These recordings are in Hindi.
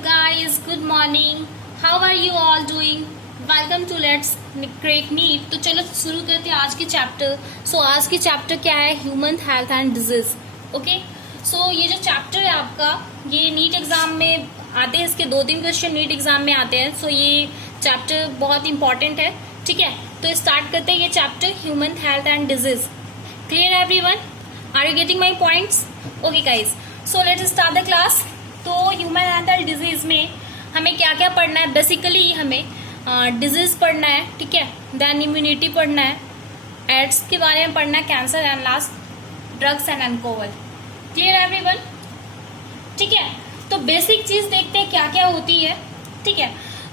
guys, good morning. How are you all doing? Welcome to Let's Crack NEET. तो चलो शुरू करते हैं आज की चैप्टर. आज की चैप्टर क्या है? Human health and disease. Okay, ये जो चैप्टर है आपका, ये नीट एग्जाम में आते हैं. इसके 2-3 क्वेश्चन नीट एग्जाम में आते हैं. ये चैप्टर बहुत इंपॉर्टेंट है. ठीक है, तो स्टार्ट करते हैं ये chapter human health and disease. Clear everyone? Are you getting my points? Okay guys, let's start the class. तो ह्यूमन हेल्थ एंड डिजीज में हमें क्या क्या पढ़ना है? बेसिकली हमें डिजीज पढ़ना है. ठीक है, देन इम्यूनिटी पढ़ना है, एड्स के बारे में पढ़ना है, cancer and last drugs and alcohol. Clear everyone? ठीक है, तो बेसिक चीज देखते हैं क्या क्या होती है. ठीक है,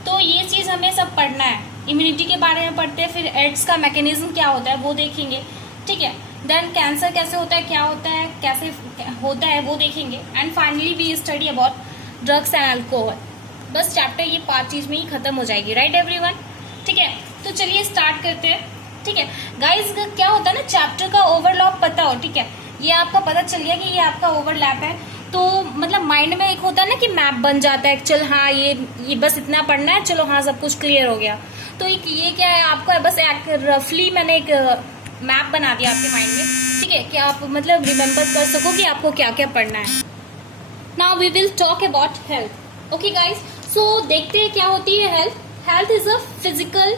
तो ये चीज हमें सब पढ़ना है. इम्यूनिटी के बारे में पढ़ते हैं, फिर एड्स का मैकेनिज्म क्या होता है वो देखेंगे. ठीक है, देन कैंसर कैसे होता है, क्या होता है, कैसे होता है वो देखेंगे. And finally we study about drugs and alcohol. बस चैप्टर ये 5 चीज में ही खत्म हो जाएगी. Right everyone? ठीक है, तो चलिए स्टार्ट करते हैं. ठीक है गाइस, क्या होता है ना, चैप्टर का ओवरलैप पता हो. ठीक है, ये आपका पता चल गया कि ये आपका ओवरलैप है, तो मतलब माइंड में एक होता है ना कि मैप बन जाता है. चल हाँ, ये बस इतना पढ़ना है, चलो हाँ सब कुछ क्लियर हो गया. तो एक ये क्या है आपका, बस रफली मैंने एक मैप बना दिया आपके माइंड में. ठीक है, कि आप मतलब रिमेम्बर कर सको कि आपको क्या क्या पढ़ना है. Now we will talk about health. Okay guys, देखते हैं क्या होती है health. Health is a physical,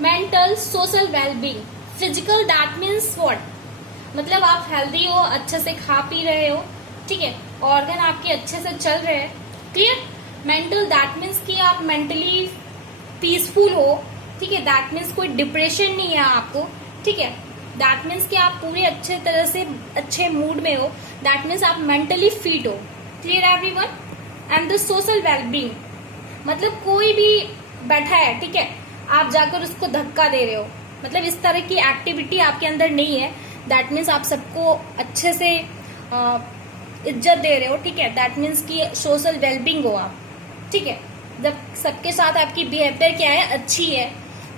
mental, social wellbeing. Physical that means what, मतलब आप हेल्दी हो, अच्छे से खा पी रहे हो. ठीक है, ऑर्गन आपके अच्छे से चल रहे हैं. क्लियर? मेंटल दैट मीन्स कि आप मेंटली पीसफुल हो. ठीक है, दैट मीन्स कोई डिप्रेशन नहीं है आपको. ठीक है, दैट मीन्स कि आप पूरे अच्छे तरह से अच्छे मूड में हो. दैट मीन्स आप मेंटली फिट हो. Clear everyone? And the social wellbeing, मतलब कोई भी बैठा है, ठीक है, आप जाकर उसको धक्का दे रहे हो, मतलब इस तरह की एक्टिविटी आपके अंदर नहीं है. दैट मीन्स आप सबको अच्छे से इज्जत दे रहे हो. ठीक है, दैट मीन्स कि सोशल वेलबींग हो आप. ठीक है, जब सबके साथ आपकी बिहेवियर क्या है, अच्छी है,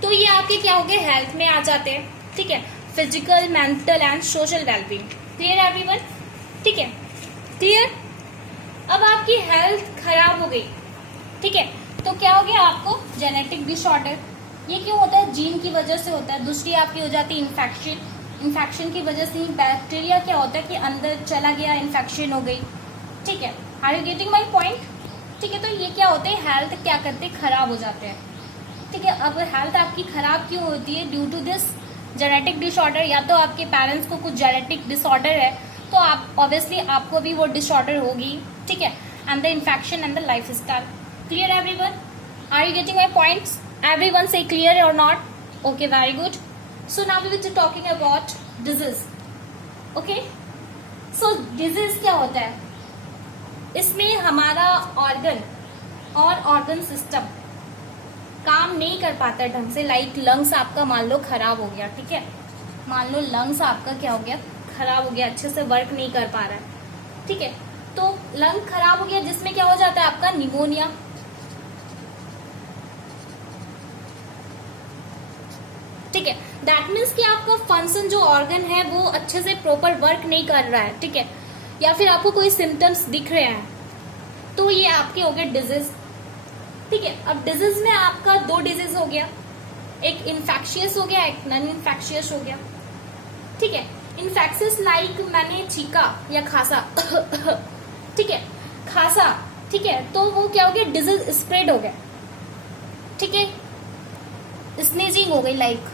तो ये आपके क्या हो गए, हेल्थ में आ जाते हैं. ठीक है, physical, mental and social wellbeing. Clear everyone? ठीक है, क्लियर? अब आपकी हेल्थ खराब हो गई. ठीक है, तो क्या हो गया आपको, जेनेटिक डिसऑर्डर. ये क्यों होता है? जीन की वजह से होता है. दूसरी आपकी हो जाती है इन्फेक्शन. इन्फेक्शन की वजह से ही बैक्टीरिया क्या होता है कि अंदर चला गया, इन्फेक्शन हो गई. ठीक है, are you getting my point? ठीक है, तो ये क्या होते हैं, हेल्थ क्या करते हैं, खराब हो जाते हैं. ठीक है, अब हेल्थ आपकी खराब क्यों होती है? Due to this genetic disorder. या तो आपके पेरेंट्स को कुछ जेनेटिक डिसऑर्डर है, तो आप ऑब्वियसली आपको भी वो डिसऑर्डर होगी. ठीक है, and the infection and the lifestyle. Clear everyone? Are you getting my points? Everyone से क्लियर और not? Okay, very good. So now we will talking about disease. Okay, so disease क्या होता है? इसमें हमारा ऑर्गन और ऑर्गन सिस्टम काम नहीं कर पाता ढंग से. लाइक लंग्स आपका मान लो खराब हो गया. ठीक है, मान लो लंग्स आपका क्या हो गया, खराब हो गया, अच्छे से वर्क नहीं कर पा रहा है. ठीक है, तो लंग खराब हो गया, जिसमें क्या हो जाता है आपका, निमोनिया. ठीक है, दैट मीन्स कि आपका फंक्शन जो ऑर्गन है वो अच्छे से प्रॉपर वर्क नहीं कर रहा है. ठीक है, या फिर आपको कोई सिम्टम्स दिख रहे हैं, तो ये आपके हो गए डिजीज. ठीक है, अब डिजीज में आपका 2 डिजीज हो गया, एक इन्फेक्शियस हो गया, एक नॉन इन्फेक्शियस हो गया. ठीक है, इन्फेक्शियस लाइक मैंने छीका या खांसा. ठीक है, खांसा. ठीक है, तो वो क्या हो गया, डिजीज स्प्रेड हो गया. ठीक है, स्नीजिंग हो गई लाइक.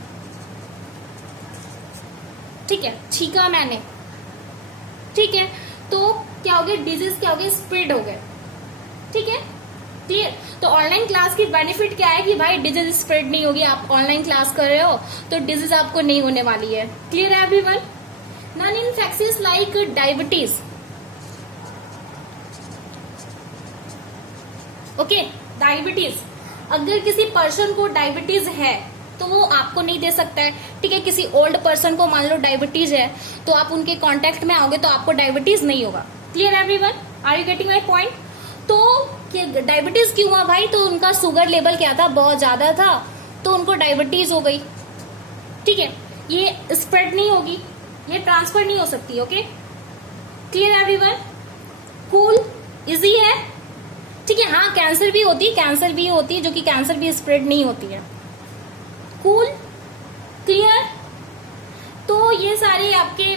ठीक है, छीका मैंने. ठीक है, तो क्या हो गया, डिजीज क्या हो गया, स्प्रेड हो गया. ठीक है, क्लियर? तो ऑनलाइन क्लास की बेनिफिट क्या है कि भाई डिजीज स्प्रेड नहीं होगी. आप ऑनलाइन क्लास कर रहे हो तो डिजीज आपको नहीं होने वाली है. क्लियर है everyone? Non infectious like diabetes. Okay, diabetes, अगर किसी पर्सन को डायबिटीज है तो वो आपको नहीं दे सकता है. ठीक है, किसी ओल्ड पर्सन को मान लो डायबिटीज है, तो आप उनके कांटेक्ट में आओगे तो आपको डायबिटीज नहीं होगा. Clear everyone? Are you getting my point? तो डायबिटीज क्यों हुआ भाई? तो उनका शुगर लेवल क्या था, बहुत ज्यादा था, तो उनको डायबिटीज हो गई. ठीक है, ये स्प्रेड नहीं होगी, ये ट्रांसफर नहीं हो सकती. Okay, clear everyone? Cool, easy है. ठीक है। हाँ, कैंसर भी होती है, कैंसर भी होती है, जो कि कैंसर भी स्प्रेड नहीं होती है। Cool, clear. तो ये सारे आपके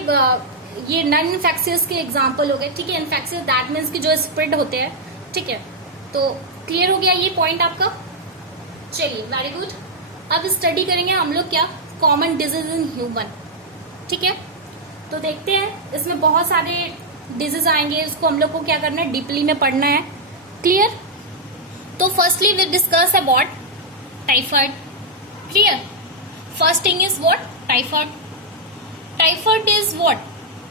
ये नॉन इन्फेक्शियस के एग्जांपल हो गए, ठीक है। इन्फेक्शियस दैट मीन्स कि जो स्प्रेड होते हैं, ठीक है। तो क्लियर हो गया ये पॉइंट आपका। चलिए, वेरी गुड। अब स्टडी करेंगे हम लोग क्या, कॉमन डिजीज इन ह्यूमन, ठीक है। तो देखते हैं, इसमें बहुत सारे डिजीज आएंगे, इसको हम लोग को क्या करना है, डीपली में पढ़ना है, क्लियर। तो firstly we discuss about typhoid, clear. First thing is what, typhoid. Typhoid is what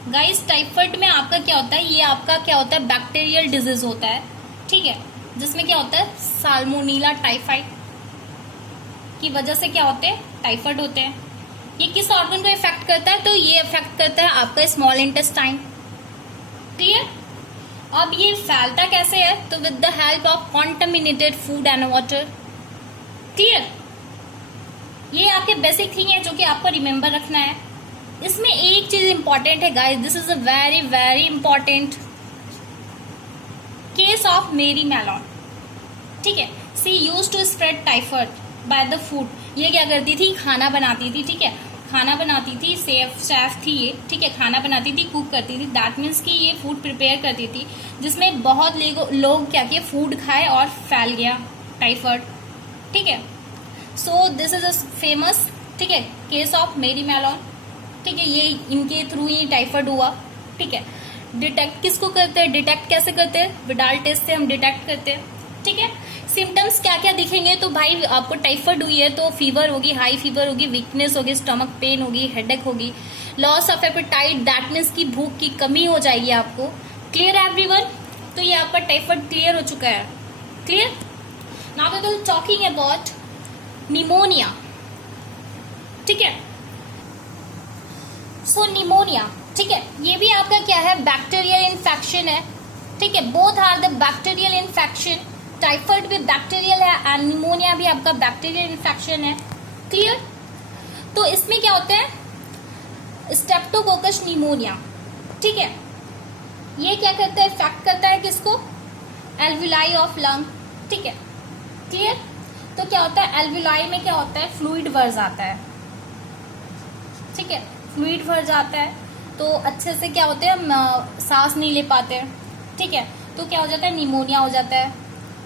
guys, typhoid में आपका क्या होता है, ये आपका क्या होता है, बैक्टीरियल डिजीज होता है, ठीक है। जिसमें क्या होता है, साल्मोनेला टाइफाइड की वजह से क्या होते हैं, टाइफाइड होते हैं। ये किस ऑर्गन को इफेक्ट करता है, तो ये इफेक्ट करता है आपका स्मॉल इंटेस्टाइन, क्लियर। अब ये फैलता कैसे है, तो with the help of contaminated food and water, clear. ये आपके बेसिक थिंग है जो कि आपको रिमेम्बर रखना है। इसमें एक चीज इंपॉर्टेंट है guys, this is a very very important case of Mary Mallon, ठीक है। She use to spread typhoid by the food. ये क्या करती थी, खाना बनाती थी, ठीक है। खाना बनाती थी, शेफ थी ये, ठीक है। खाना बनाती थी, कुक करती थी, दैट मीन्स कि ये फूड प्रिपेयर करती थी, जिसमें बहुत लोग क्या किए, फूड खाए और फैल गया टाइफाइड, ठीक है। So this is a famous, ठीक है, केस ऑफ मेरी मैलॉन, ठीक है। ये इनके थ्रू ही टाइफाइड हुआ, ठीक है। डिटेक्ट किसको करते हैं, डिटेक्ट कैसे करते हैं, विडाल टेस्ट से हम डिटेक्ट करते हैं, ठीक है। सिम्टम्स क्या क्या दिखेंगे, तो भाई आपको टाइफाइड हुई है तो फीवर होगी, हाई फीवर होगी, वीकनेस होगी, स्टमक पेन होगी, हेडेक होगी, loss of appetite, that means की भूख की कमी हो जाएगी आपको, क्लियर एवरीवन। तो ये आपका टाइफाइड क्लियर हो चुका है, clear. Now we will talking about pneumonia, ठीक है। सो निमोनिया, ठीक है, ये भी आपका क्या है, बैक्टीरियल इन्फेक्शन है, ठीक है। Both are the bacterial infection, typhoid भी बैक्टीरियल है एंड निमोनिया भी आपका बैक्टीरियल इन्फेक्शन है, क्लियर। तो इसमें क्या होता है, स्ट्रेप्टोकोकस निमोनिया, ठीक है। ये क्या करता है, इफेक्ट करता है किसको, एल्वुलाई ऑफ लंग, ठीक है, क्लियर। तो क्या होता है, एल्वुलाई में क्या होता है, फ्लूइड भर जाता है, ठीक है। फ्लूइड भर जाता है तो अच्छे से क्या होते हैं, हम सांस नहीं ले पाते, ठीक है। तो क्या हो जाता है, निमोनिया हो जाता है,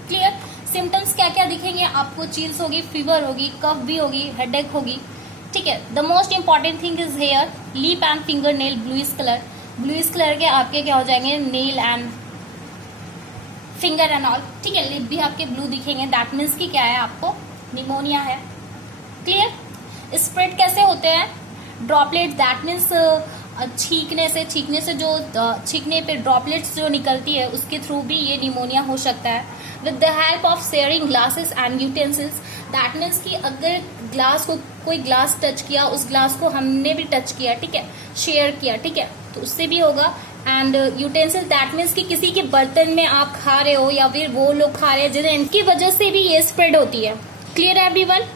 क्लियर। सिम्टम्स क्या क्या दिखेंगे आपको, चिल्स होगी, फीवर होगी, कफ भी होगी, हेडेक होगी, ठीक है। The most important thing is here, lip and finger nail bluish colour, bluish colour के आपके क्या हो जाएंगे, nail and finger and all, ठीक है। लिप भी आपके ब्लू दिखेंगे, दैट मीन्स की क्या है, आपको निमोनिया है, क्लियर। स्प्रेड कैसे होते हैं, ड्रॉपलेट्स, दैट मीन्स छींकने से जो छींकने पे ड्रॉपलेट्स जो निकलती है उसके थ्रू भी ये निमोनिया हो सकता है। With the help of sharing glasses and utensils, that means कि अगर ग्लास को कोई ग्लास टच किया, उस ग्लास को हमने भी टच किया, ठीक है, शेयर किया, ठीक है, तो उससे भी होगा। एंड यूटेंसिल, दैट मीन्स कि किसी के बर्तन में आप खा रहे हो या फिर वो लोग खा रहे हैं जिन्हें, इनकी वजह से भी ये स्प्रेड होती है, क्लियर एवरीवन,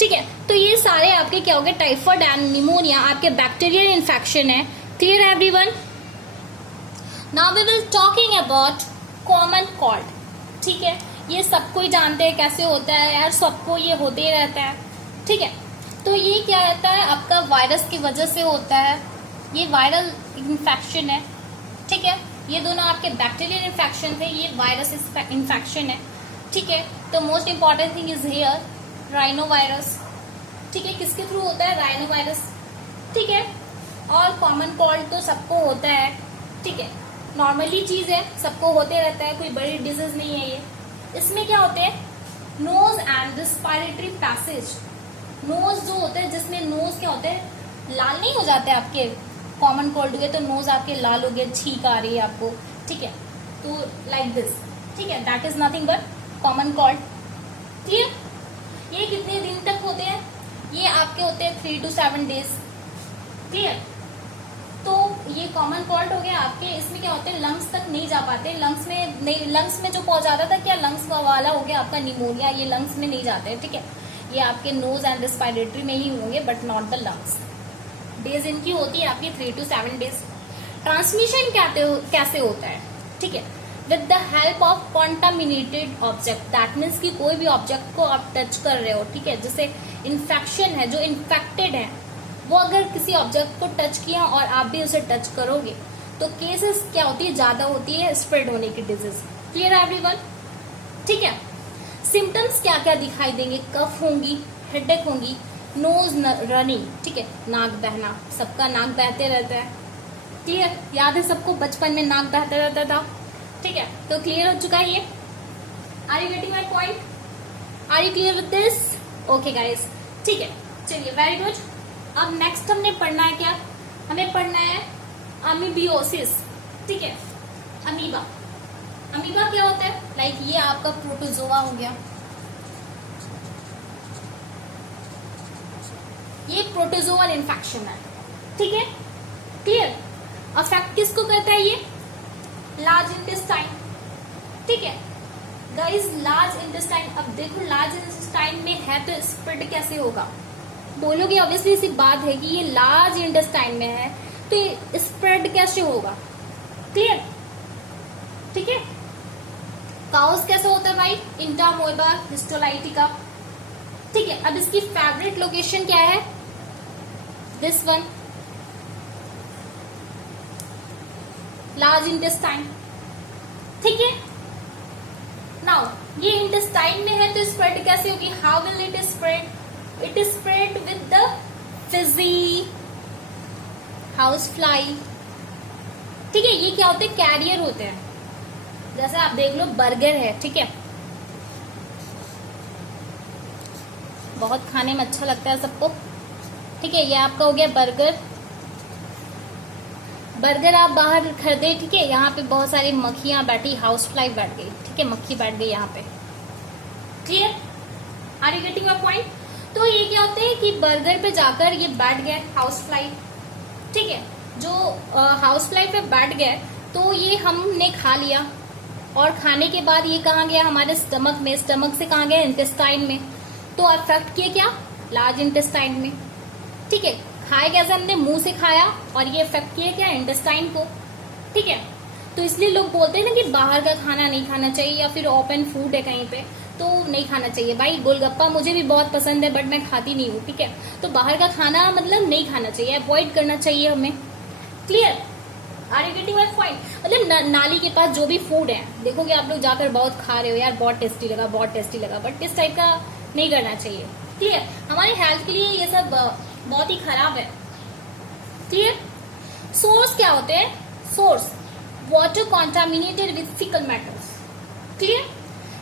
ठीक है। तो ये सारे आपके क्या हो गए, टाइफाइड एंड निमोनिया आपके बैक्टीरियल इन्फेक्शन है, clear everyone. Now we will talking about common cold, ठीक है। ये सबको ही जानते हैं कैसे होता है यार, सबको ये होते ही रहता है, ठीक है। तो ये क्या रहता है, आपका वायरस की वजह से होता है, ये वायरल इन्फेक्शन है, ठीक है। ये दोनों आपके बैक्टीरियल इन्फेक्शन थे, ये वायरस इन्फेक्शन है, ठीक है। तो most important thing is here rhino virus, ठीक है। किसके थ्रू होता है, राइनो वायरस, ठीक है। और कॉमन कोल्ड तो सबको होता है, ठीक है, नॉर्मली चीज है, सबको होते रहता है, कोई बड़ी डिजीज नहीं है ये। इसमें क्या होते हैं, nose and respiratory passage, nose जो होते हैं, जिसमें नोज क्या होते हैं, लाल नहीं हो जाते आपके, कॉमन कोल्ड हुए तो नोज आपके लाल हो गए, छींक आ रही है आपको, ठीक है, तो लाइक दिस, ठीक है, that is nothing but common cold, clear. ये कितने दिन तक होते हैं, ये आपके होते हैं 3 to 7 days, क्लियर। तो ये कॉमन कोल्ड हो गया आपके, इसमें क्या होते हैं, लंग्स तक नहीं जा पाते, लंग्स में नहीं, लंग्स में जो पहुंच जाता था क्या, लंग्स वाला हो गया आपका निमोनिया, ये लंग्स में नहीं जाते, ठीक है। ये आपके नोज एंड रेस्पिरेटरी में ही होंगे but not the lungs. Days इनकी होती है आपकी 3 to 7 days। ट्रांसमिशन कैसे होता है, ठीक है। With the help of contaminated object. That means कि कोई भी ऑब्जेक्ट को आप टच कर रहे हो, ठीक है, जैसे इन्फेक्शन है, जो इन्फेक्टेड है, वो अगर किसी ऑब्जेक्ट को टच किया और आप भी उसे टच करोगे तो केसेस क्या होती है, ज्यादा होती है स्प्रेड होने की डिजीज। क्लियर है एवरीवन? ठीक है। सिम्टम्स क्या क्या दिखाई देंगे? कफ होंगी, हेडेक होंगी, नोज रनिंग, ठीक है, नाक बहना, सबका नाक बहते रहता है। क्लियर? याद है सबको बचपन में नाक बहता रहता था, ठीक है, तो क्लियर हो चुका है ये। Are you getting my point? Are you clear with this? Okay guys, ठीक है, चलिए, वेरी गुड। अब नेक्स्ट हमने पढ़ना है क्या? हमें पढ़ना है अमीबियोसिस, ठीक है, अमीबा। अमीबा क्या होता है? लाइक ये आपका प्रोटोजोआ हो गया, ये प्रोटोजोअल इन्फेक्शन है, ठीक है, क्लियर। अफेक्ट किसको करता है? ये लार्ज इंटेस्टाइन, ठीक है गाइस, लार्ज इंटेस्टाइन। अब देखो लार्ज इंटेस्टाइन में है तो स्प्रेड कैसे होगा? बोलोगे ऑब्वियसली सी बात है कि ये लार्ज इंटेस्टाइन में है तो स्प्रेड कैसे होगा? क्लियर? ठीक है। काउस कैसे होता है भाई? इंटामोeba हिस्टोलाइटिका, ठीक है। अब इसकी फेवरेट लोकेशन क्या है? दिस वन, लार्ज इंटेस्टाइन, ठीक है। नाउ ये इंटेस्टाइन में है तो स्प्रेड कैसे होगी? How will it spread? It spread with the Fiji, house fly, ठीक है। ये क्या होते हैं? कैरियर होते हैं। जैसे आप देख लो बर्गर है, ठीक है, बहुत खाने में अच्छा लगता है सबको, ठीक है, ये आपका हो गया बर्गर। बर्गर आप बाहर खरीदे, ठीक है, यहाँ पे बहुत सारी मक्खियां बैठी, हाउस फ्लाई बैठ गई, ठीक है, मक्खी बैठ गई यहाँ पे। Clear? Are you getting my point? तो ये क्या होते हैं कि बर्गर पे जाकर ये बैठ गए हाउस फ्लाई, ठीक है, जो हाउस फ्लाई पे बैठ गए तो ये हमने खा लिया और खाने के बाद ये कहाँ गया? हमारे स्टमक में, स्टमक से कहाँ गया? इंटेस्टाइन में। तो अफेक्ट किया क्या? लार्ज इंटेस्टाइन में, ठीक है। खाए कैसे? हमने मुंह से खाया और ये इफेक्ट किया क्या? इंटेस्टाइन को, ठीक है। तो इसलिए लोग बोलते हैं ना कि बाहर का खाना नहीं खाना चाहिए या फिर ओपन फूड है कहीं पे तो नहीं खाना चाहिए। भाई गोलगप्पा मुझे भी बहुत पसंद है बट मैं खाती नहीं हूँ, ठीक है। तो बाहर का खाना मतलब नहीं खाना चाहिए, अवॉइड करना चाहिए हमें। Clear? Are you getting my point? मतलब नाली के पास जो भी फूड है, देखोगे आप लोग जाकर बहुत खा रहे हो, यार बहुत टेस्टी लगा, बहुत टेस्टी लगा, बट इस टाइप का नहीं करना चाहिए। क्लियर? हमारे हेल्थ के लिए ये सब बहुत ही खराब है। क्लियर? सोर्स क्या होते हैं? Source water contaminated with faecal matters. Clear?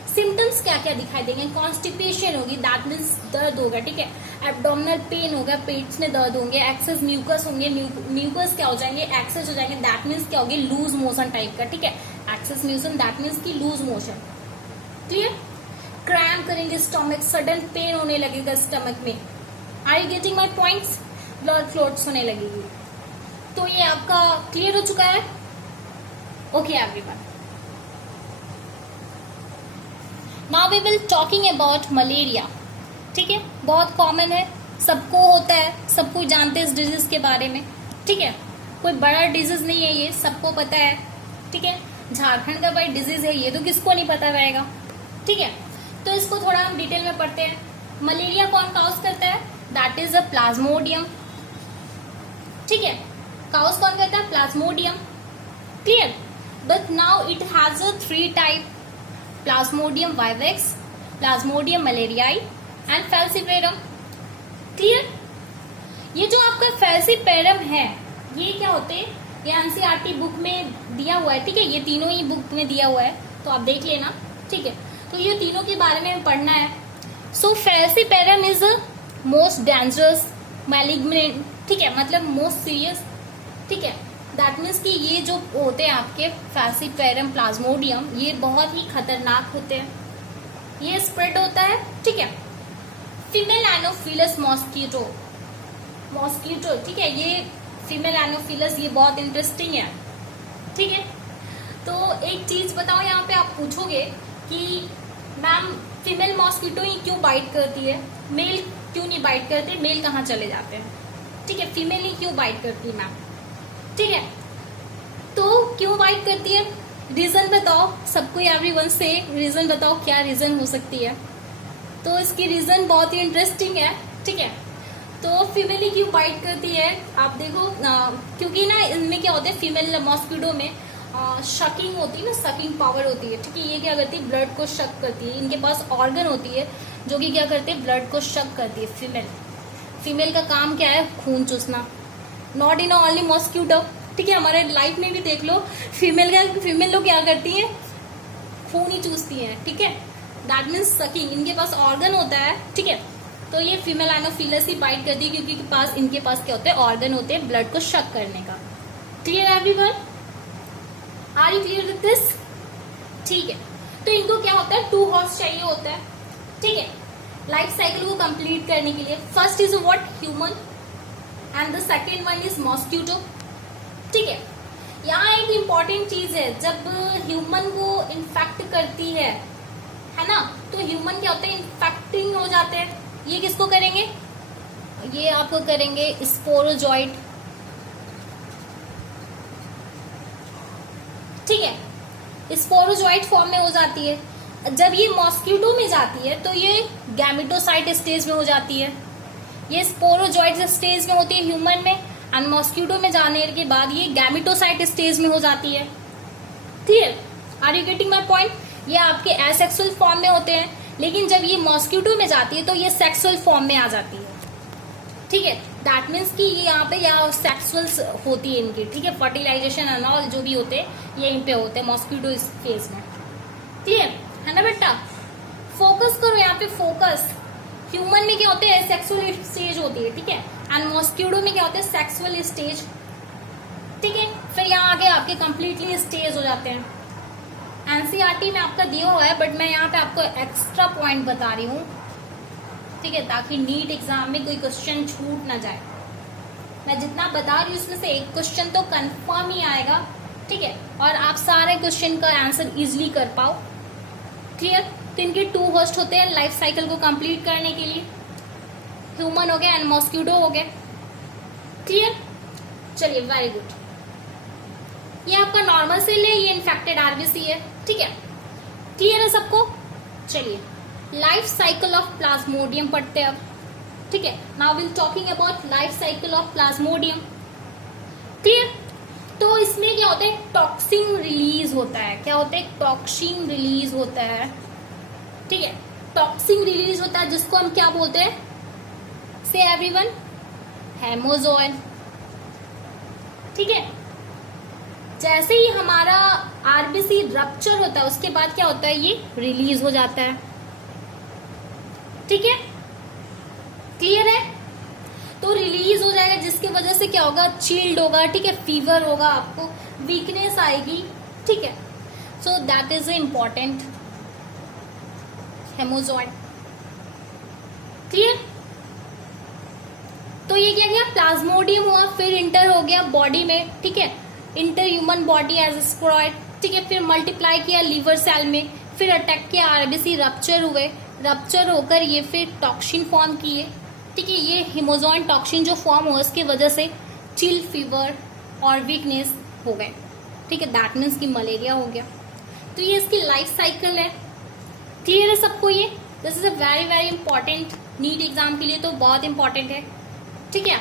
Symptoms क्या क्या दिखाई देंगे? कॉन्स्टिपेशन होगी, दैट मीन्स दर्द होगा, ठीक है। एब्डोमिनल पेन होगा, पेट में दर्द होंगे। एक्सेस म्यूकस होंगे, म्यूकस क्या हो जाएंगे? एक्सेस हो जाएंगे, दैट मीन्स क्या होगी? लूज मोशन टाइप का, ठीक है। एक्सेस म्यूसन दैट मीन्स की लूज मोशन। क्लियर? क्रैम्प करेंगे स्टमक, सडन पेन होने लगेगा स्टमक में। Are you getting my points? Blood floats होने लगेगी। तो ये आपका क्लियर हो चुका है? Okay everyone, now we will talking about malaria, ठीक है। बहुत कॉमन है, सबको होता है, सब कोई जानते हैं इस डिजीज के बारे में, ठीक है। कोई बड़ा डिजीज नहीं है ये, सबको पता है, ठीक है। झारखंड का भाई डिजीज है ये तो किसको नहीं पता रहेगा, ठीक है। तो इसको थोड़ा हम डिटेल में पढ़ते हैं। मलेरिया कौन काउज करता है? दैट इज अ प्लाज्मोडियम, ठीक है। काउज कौन करता है? Plasmodium. Clear? But now it has a 3 type, Plasmodium vivax, Plasmodium malariae and falciparum. Clear? ये जो आपका फैल्सिपेरम है ये क्या होते हैं? ये एनसीईआरटी बुक में दिया हुआ है, ठीक है। ये तीनों ही बुक में दिया हुआ है तो आप देख लेना, ठीक है। तो ये तीनों के बारे में पढ़ना है। So falciparum is most dangerous malignant, ठीक है, मतलब मोस्ट सीरियस, ठीक है। दैट मीन्स कि ये जो होते हैं आपके फैल्सिपेरम प्लाज्मोडियम ये बहुत ही खतरनाक होते हैं, ये स्प्रेड होता है, ठीक है। फीमेल एनोफिलस मॉस्किटो, ठीक है, ये फीमेल एनोफिलस ये बहुत इंटरेस्टिंग है, ठीक है। तो एक चीज बताओ, यहाँ पे आप पूछोगे कि मैम फीमेल मॉस्किटो ही क्यों बाइट करती है, मेल क्यों नहीं बाइट करते, मेल कहाँ चले जाते हैं, ठीक है। फीमेल ही क्यों बाइट करती है मैम, ठीक है। तो क्यों बाइट करती है? रीजन बताओ सबको, एवरीवन से रीजन बताओ, क्या रीजन हो सकती है। तो इसकी रीजन बहुत ही इंटरेस्टिंग है, ठीक है। तो फीमेल क्यों बाइट करती है, आप देखो क्योंकि ना इनमें क्या होता है, फीमेल मॉस्किटो में शकिंग होती है ना, सकिंग पावर होती है, ठीक है। ये क्या करती है, ब्लड को शक करती है। इनके पास ऑर्गन होती है जो कि क्या करती है, ब्लड को शक करती है। फीमेल का काम क्या है, खून चूसना। नॉट इन ओनली मॉस्किटो, ठीक है, हमारे लाइफ में भी देख लो, फीमेल लोग क्या करती है, खून ही चूसती है, ठीक है। That means sucking. इनके पास ऑर्गन होता है, ठीक है। तो ये फीमेल एनोफिलस ही बाइट करती है क्योंकि इनके पास क्या होते हैं, ऑर्गन होते हैं ब्लड को शक करने का। Clear everyone, are you clear with this? ठीक है। तो इनको क्या होता है, 2 हॉर्स चाहिए होता है, ठीक है, लाइफ साइकिल को कंप्लीट करने के लिए। First is what, human, and the second one is mosquito, ठीक है। यहाँ एक इम्पॉर्टेंट चीज है, जब ह्यूमन को इन्फेक्ट करती है ना, तो ह्यूमन क्या होते हैं, इन्फेक्टिंग हो जाते हैं। ये किसको करेंगे, ये आपको करेंगे स्पोरोजॉइट, ठीक है। स्पोरोजॉइट फॉर्म में हो जाती है। जब ये मॉस्किटो में जाती है तो ये गैमेटोसाइट स्टेज में हो जाती है। ये स्पोरोजॉइट स्टेज में होती है ह्यूमन में, एंड मॉस्किटो में जाने के बाद ये गैमेटोसाइट स्टेज में हो जाती है। Clear, are you getting my point? ये आपके एसेक्सुअल फॉर्म में होते हैं, लेकिन जब ये मॉस्किटो में जाती है तो ये सेक्सुअल फॉर्म में आ जाती है, ठीक है। दैट मीन्स कि ये यहाँ पे या सेक्सुअल होती है इनकी, ठीक है। फर्टिलाइजेशन एंड ऑल जो भी होते हैं ये इन पे होते हैं मॉस्किटो इस फेज में, क्लियर है ना बेटा। फोकस करो यहाँ पे, फोकस। ह्यूमन में क्या होते हैं, सेक्सुअल स्टेज होती है, ठीक है, एंड मॉस्किटो में क्या होते हैं, सेक्सुअल स्टेज, ठीक है। फिर यहाँ आगे आपके कंप्लीटली स्टेज हो जाते हैं। एनसीईआरटी में आपका दिया हुआ है, बट मैं यहाँ पे आपको एक्स्ट्रा पॉइंट बता रही हूँ, ठीक है, ताकि नीट एग्जाम में कोई क्वेश्चन छूट ना जाए। मैं जितना बता रही हूँ उसमें से एक क्वेश्चन तो कंफर्म ही आएगा, ठीक है, और आप सारे क्वेश्चन का आंसर इजिली कर पाओ। क्लियर? तो इनके 2 होस्ट होते हैं लाइफ साइकिल को कंप्लीट करने के लिए, ह्यूमन हो गया एंड मॉस्किटो हो गया। क्लियर? चलिए, वेरी गुड। ये आपका नॉर्मल सेल है, ये इन्फेक्टेड आरबीसी है, ठीक है। क्लियर है सबको? चलिए, लाइफ साइकिल ऑफ प्लाज्मोडियम पढ़ते हैं अब, ठीक है। Now will talking about life cycle of Plasmodium. Clear? तो इसमें क्या होता है, टॉक्सिन रिलीज होता है। क्या होता है, टॉक्सिन रिलीज होता है, ठीक है। टॉक्सिन रिलीज होता है जिसको हम क्या बोलते हैं, से एवरीवन, हेमोजोल, ठीक है। जैसे ही हमारा आरबीसी रप्चर होता है उसके बाद क्या होता है, ये रिलीज हो जाता है, ठीक है। क्लियर है? तो रिलीज हो जाएगा जिसकी वजह से क्या होगा, चिल्ड होगा, ठीक है, फीवर होगा, आपको वीकनेस आएगी, ठीक है। So that is important, hemozoin. Clear? तो ये क्या गया, प्लाज्मोडियम हुआ, फिर इंटर हो गया बॉडी में, ठीक है, इंटर ह्यूमन बॉडी एज स्पोरोइड, ठीक है। फिर मल्टीप्लाई किया लीवर सेल में, फिर अटैक किया आरबीसी, रप्चर हुए, रप्चर होकर ये फिर टॉक्सिन फॉर्म किए, ठीक है। ये हिमोजॉइन टॉक्सिन जो फॉर्म हुआ उसकी वजह से चिल, फीवर और वीकनेस हो गए, ठीक है। दैट मीन्स की मलेरिया हो गया। तो ये इसकी लाइफ साइकिल है। क्लियर है सबको? ये this is a very very important, NEET exam के लिए तो बहुत इंपॉर्टेंट है, ठीक है।